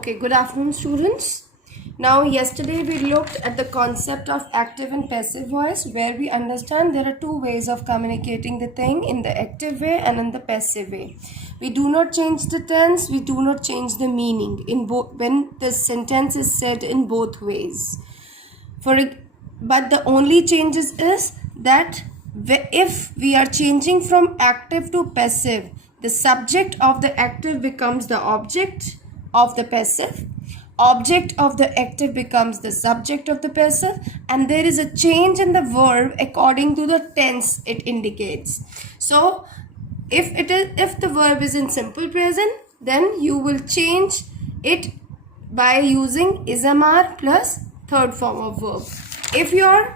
Okay, good afternoon, students. Now, yesterday we looked at the concept of active and passive voice, where we understand there are two ways of communicating the thing, in the active way and in the passive way. We do not change the tense, we do not change the meaning in both when the sentence is said in both ways. But the only changes is that if we are changing from active to passive, the subject of the active becomes the object of the passive, object of the active becomes the subject of the passive, and there is a change in the verb according to the tense it indicates. So if the verb is in simple present, then you will change it by using ismr plus third form of verb. If your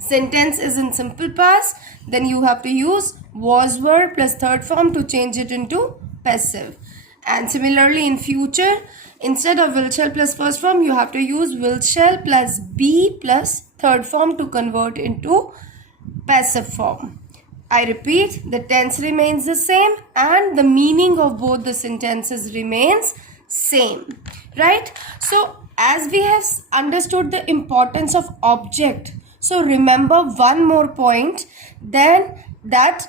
sentence is in simple past, then you have to use was verb plus third form to change it into passive. And similarly in future, instead of will shall plus first form, you have to use will shall plus be plus third form to convert into passive form. I repeat, the tense remains the same and the meaning of both the sentences remains same, right? So as we have understood the importance of object, so remember one more point, then that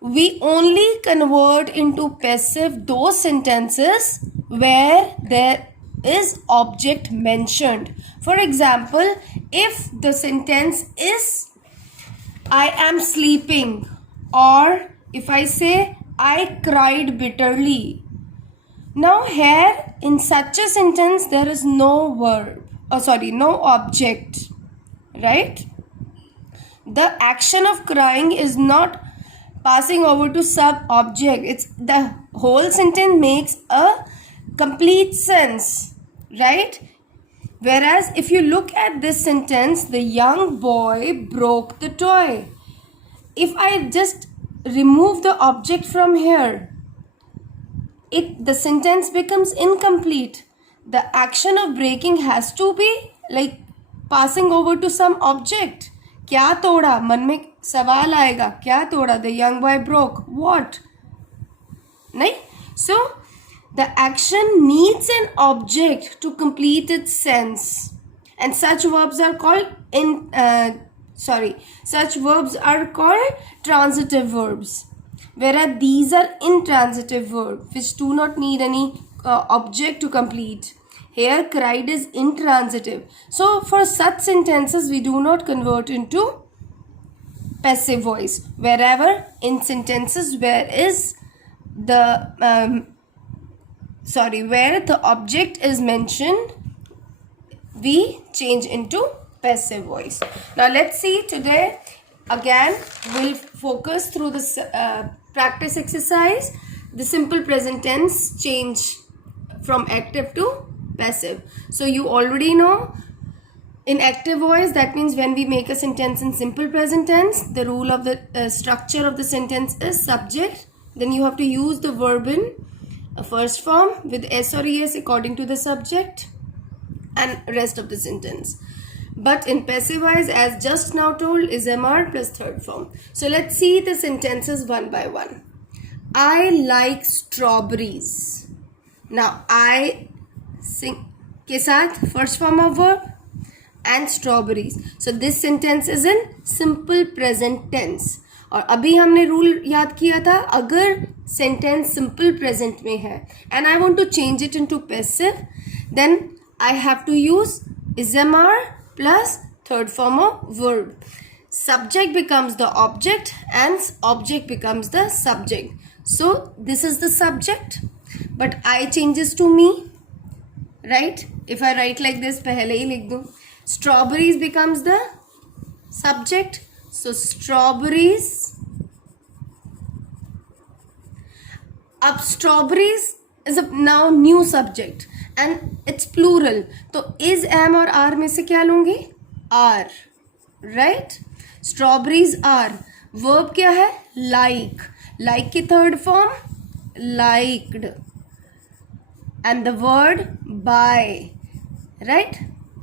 we only convert into passive those sentences where there is object mentioned. For example, if the sentence is I am sleeping, or if I say I cried bitterly. Now here in such a sentence there is no verb, no object, right? The action of crying is not passing over to sub object. It's the whole sentence makes a complete sense, right? Whereas if you look at this sentence, the young boy broke the toy. If I just remove the object from here, the sentence becomes incomplete. The action of breaking has to be like passing over to some object. क्या तोड़ा? मन में सवाल आएगा, क्या तोड़ा? The young boy broke what? नहीं? So the action needs an object to complete its sense, and such verbs are called transitive verbs, whereas these are intransitive verbs which do not need any object to complete. Here cried is intransitive. So for such sentences we do not convert into passive voice. Wherever in sentences where the object is mentioned, we change into passive voice. Now let's see, today again we'll focus through this practice exercise, the simple present tense change from active to passive. So you already know in active voice, that means when we make a sentence in simple present tense, the rule of the structure of the sentence is subject, then you have to use the verb in first form with s or es according to the subject and rest of the sentence. But in passive voice, as just now told, is mr plus third form. So let's see the sentences one by one. I like strawberries. Now I sing के साथ first form of verb and strawberries. So this sentence is in simple present tense. और अभी हमने rule याद किया था, अगर sentence simple present में है and I want to change it into passive, then I have to use ismr plus third form of verb. Subject becomes the object and object becomes the subject. So this is the subject, but I changes to me, right? If I write like this, पहले ही लिख दूँ. Strawberries becomes the subject. So strawberries. Up strawberries is a now new subject and it's plural. तो is, am और are में से क्या लूँगी? Are, right? Strawberries are. Verb क्या है? Like. Like की third form liked, and the word by, right?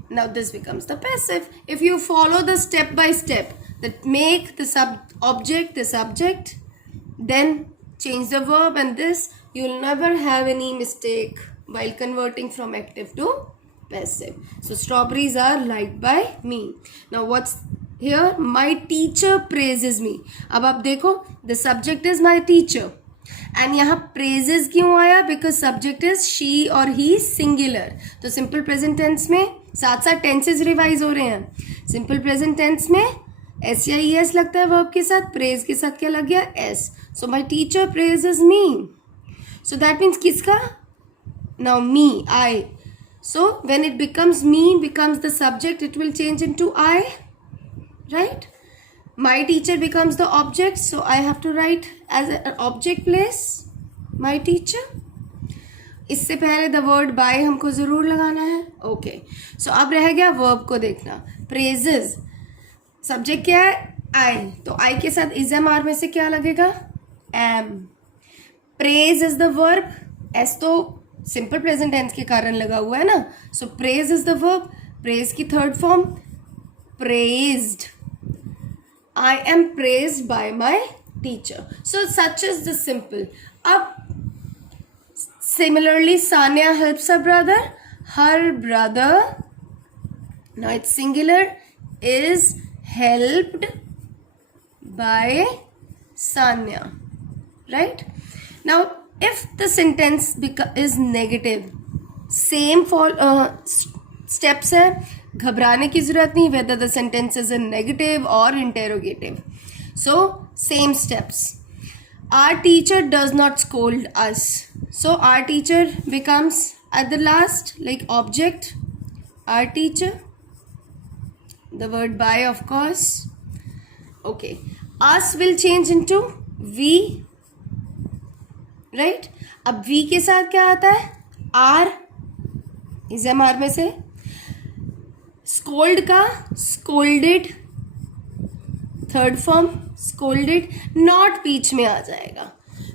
Now this becomes the passive. If you follow the step by step, that make the object the subject, then change the verb, and this you will never have any mistake. while converting from active to passive. So strawberries are liked by me. Now what's here? My teacher praises me. अब आप देखो, the subject is my teacher and यहाँ praises क्यों आया? Because subject is she or he singular. तो simple present tense में साथ साथ tenses revise हो रहे हैं. Simple present tense में S या ES लगता है verb के साथ, praise के साथ क्या लग गया? S. So my teacher praises me. So that means किसका? Now me, I. So when it becomes me, becomes the subject, it will change into I, right? My teacher becomes the object, so I have to write as an object place my teacher. इससे पहले the word by हमको ज़रूर लगाना है. Okay. So अब रह गया verb को देखना. Praises. Subject क्या है? I. तो I के साथ is am are में से क्या लगेगा? Am. Praise is the verb. S तो सिंपल प्रेजेंट टेंस के कारण लगा हुआ है ना. So praise is the verb. Praise की third form praised. I am praised by my teacher. So such is the simple. अब similarly Sania helps her brother. Her brother, now it's singular, is helped by Sania, right? Now if the sentence is negative, same steps है, घबराने की जरूरत नहीं whether the sentence is in negative or interrogative. So same steps. Our teacher does not scold us. So our teacher becomes at the last like object. Our teacher, the word by of course. Okay, us will change into we, right? अब we के साथ क्या आता है? Are. Is M R में से scold का scolded, third form scolded. Not बीच में आ जाएगा.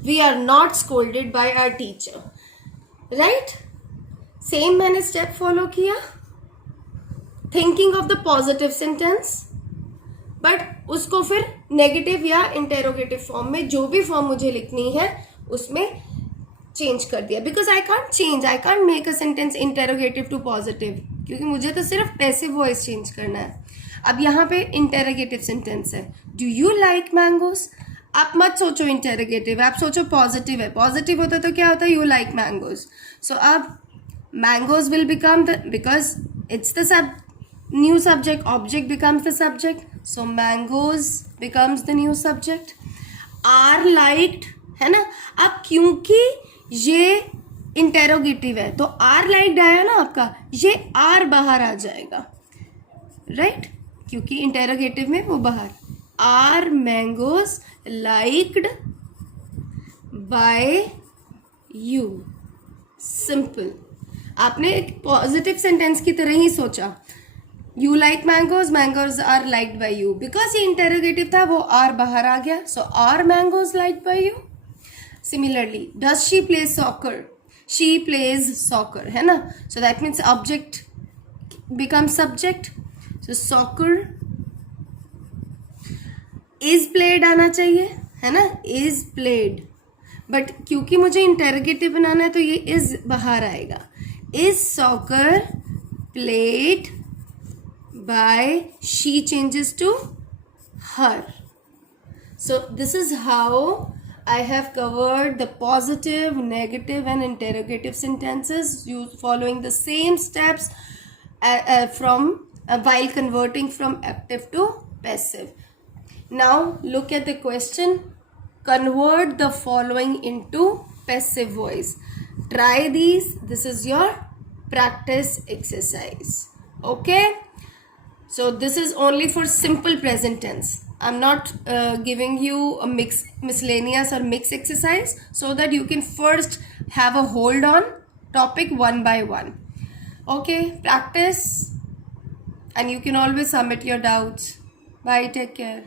We are not scolded by our teacher, right? Same मैंने स्टेप फॉलो किया. Thinking of the positive sentence, but उसको फिर नेगेटिव या इंटेरोगेटिव फॉर्म में, जो भी फॉर्म मुझे लिखनी है उसमें चेंज कर दिया. Because I can't make a sentence interrogative to positive, क्योंकि मुझे तो सिर्फ पैसिव वॉइस चेंज करना है. अब यहाँ पे इंटेरोगेटिव सेंटेंस है. Do you like mangoes? आप मत सोचो इंटेरोगेटिव, आप सोचो पॉजिटिव है. पॉजिटिव होता तो क्या होता? You like mangoes. सो अब mangoes will become the, because it's the sub new subject, object becomes the subject. So mangoes becomes the new subject. Are liked है ना. अब क्योंकि ये इंटेरोगेटिव है तो आर लाइक्ड आया ना आपका, ये आर बाहर आ जाएगा, राइट? क्योंकि इंटेरोगेटिव में वो बाहर. Are mangoes liked by you. Simple. आपने एक पॉजिटिव सेंटेंस की तरह ही सोचा. You like mangoes, mangoes are liked by you. Because ये इंटेरोगेटिव था, वो आर बाहर आ गया. So are mangoes liked by you. Similarly, does she play soccer? She plays soccer, है ना. So that means object becomes subject. So soccer is played आना चाहिए, है ना. is played. But क्योंकि मुझे interrogative बनाना है तो ये is बाहर आएगा. Is soccer played by, she changes to her. So this is how I have covered the positive, negative and interrogative sentences following the same steps while converting from active to passive. Now look at the question. Convert the following into passive voice. Try these. This is your practice exercise. Okay? So this is only for simple present tense. I'm not giving you a miscellaneous or mix exercise, so that you can first have a hold on topic one by one. Okay, practice and you can always submit your doubts. Bye, take care.